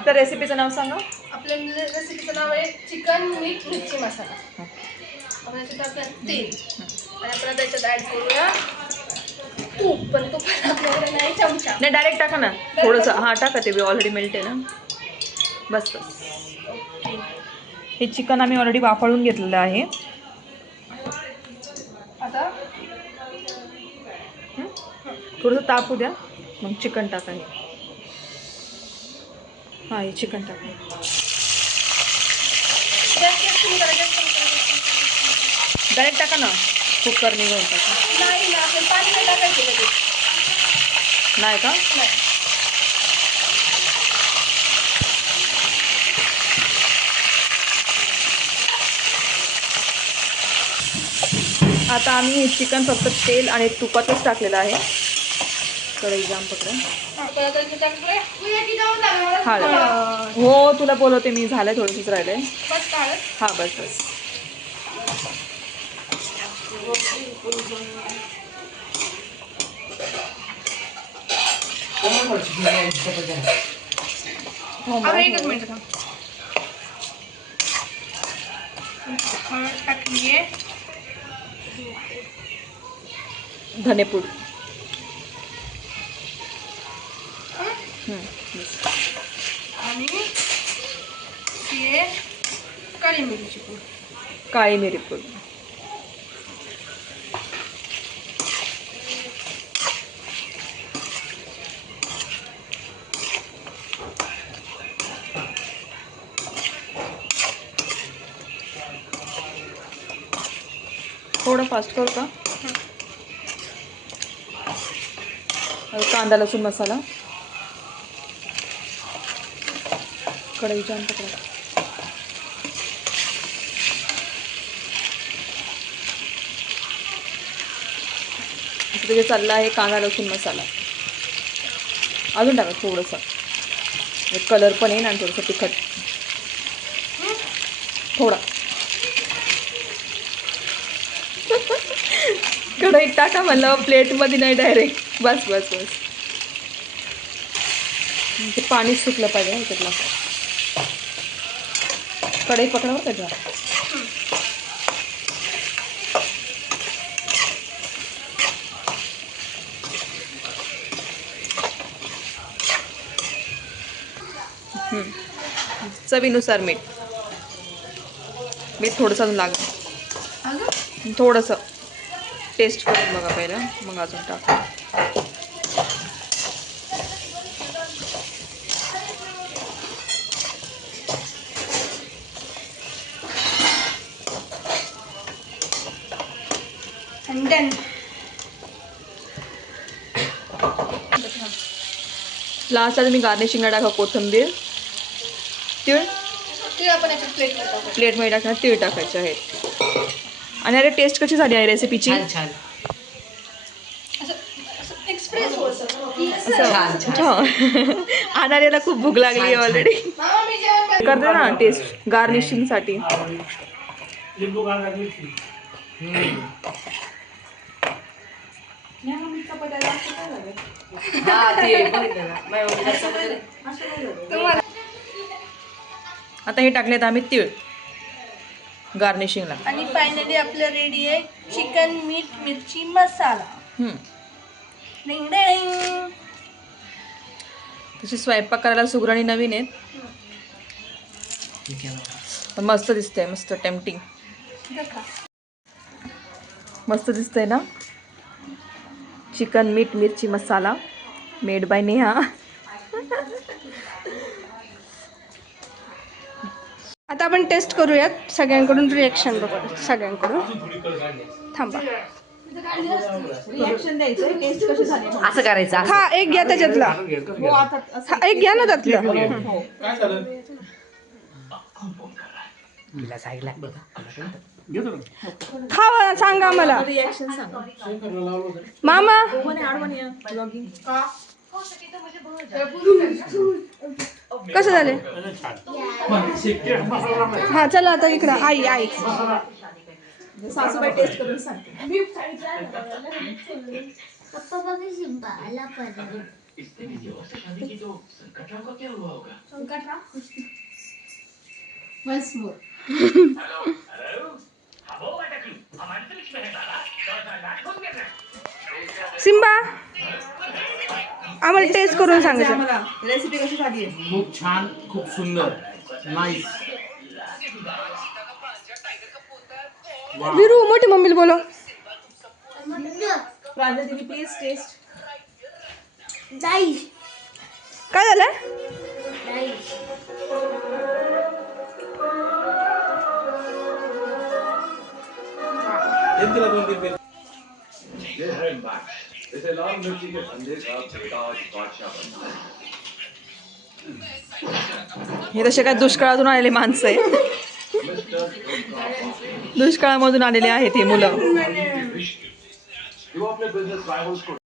आपल्या रेसिपीचं नाव सांगा. आपल्या रेसिपीचं नाव आहे चिकन मीठ मिरची मसाला. आपण याच्यात टाकूया तेल आणि आपण त्याच्यात ॲड करूया तूप. पण तूप आपल्याकडे नाही, चमचा नाही डायरेक्ट टाका ना थोडंसं. हां टाका, ते ऑलरेडी मेल्ट आहे ना. बस बस. हे चिकन आम्ही ऑलरेडी वाफळून घेतलेलं आहे. आता थोडंसं तापू द्या, मग चिकन टाका. हे हां हे चिकन टाका. डायरेक्ट टाका ना, कुकरने घेऊन टाका. नाही ना, आपण पाणी नाही टाकायचं लगेच. नाही का? नाही. आता आम्ही हे चिकन फक्त तेल आणि तुपातच टाकलेलं आहे. कढई जाम पकडा. हां हो, तुला बोलवते मी. झालंय थोडंसंच राहिलंय. हां बस बस. एकच मिनिट थांब. हळद टाकलीये, धनेपूड. आणि काळी मिरची पूड. काळी मिरी पूड. थोडं फास्ट करू का? कांदा लसूण मसाला. कढई जाम पकडा. तिथे चालला आहे कांदा लसूण मसाला. अजून टाका थोडंसं, कलर पण येईल आणि थोडंसं तिखट. थोडा कढईत टाका म्हणलं, प्लेटमध्ये नाही डायरेक्ट. बस बस बस. ते पाणी सुकलं पाहिजे ना त्यातलं. कढई पकडावर त्याच्या. चवीनुसार मीठ. मीठ थोडंसं अजून लागेल. थोडंसं टेस्ट करून बघा पहिलं, मग अजून टाका. लास्टला तुम्ही गार्निशिंगला टाका कोथिंबीर, तीळ. आपण प्लेटमध्ये टाकणार तीळ टाकायचे आहेत. आणि अरे टेस्ट कशी झाली आहे रेसिपीची? छान. एक्सप्रेस होतं. अनार्याला खूप भूक लागली आहे ऑलरेडी. करते ना टेस्ट गार्निशिंगसाठी. आता हे टाकलेत आम्ही तीळ गार्निशिंगला. आणि फायनली आपलं रेडी आहे चिकन मीठ मिरची मसाला. तशी स्वयंपाक करायला सुगरणी नवीन आहेत, पण मस्त दिसतंय. मस्त टेम्पटिंग. मस्त दिसतंय ना. चिकन मीठ मिरची मसाला मेड बाय नेहा. आता आपण टेस्ट करूयात सगळ्यांकडून. रिएक्शन बघू सगळ्यांकडून. थांबा. असं करायचं. हा एक घ्या त्याच्यातला. एक घ्या ना त्यातलं. खावा सांगा मला. मामा कसं झाले? हा चला आता इकडं. आई आई सासूबाई टेस्ट करून सांगते. Once more. सिम्बा आम्हाला टेस्ट करून सांगायचं. आम्हाला रेसिपी कशी झाली आहे? खूप छान, खूप सुंदर, नाईस. विरू मोठी मम्मीला बोलो. Pranjali please test. काय झालं? हे तसे काय दुष्काळातून आलेले माणसं आहे. दुष्काळामधून आलेले आहेत ही मुलं. तू अपने बिजनेस राइवल्स को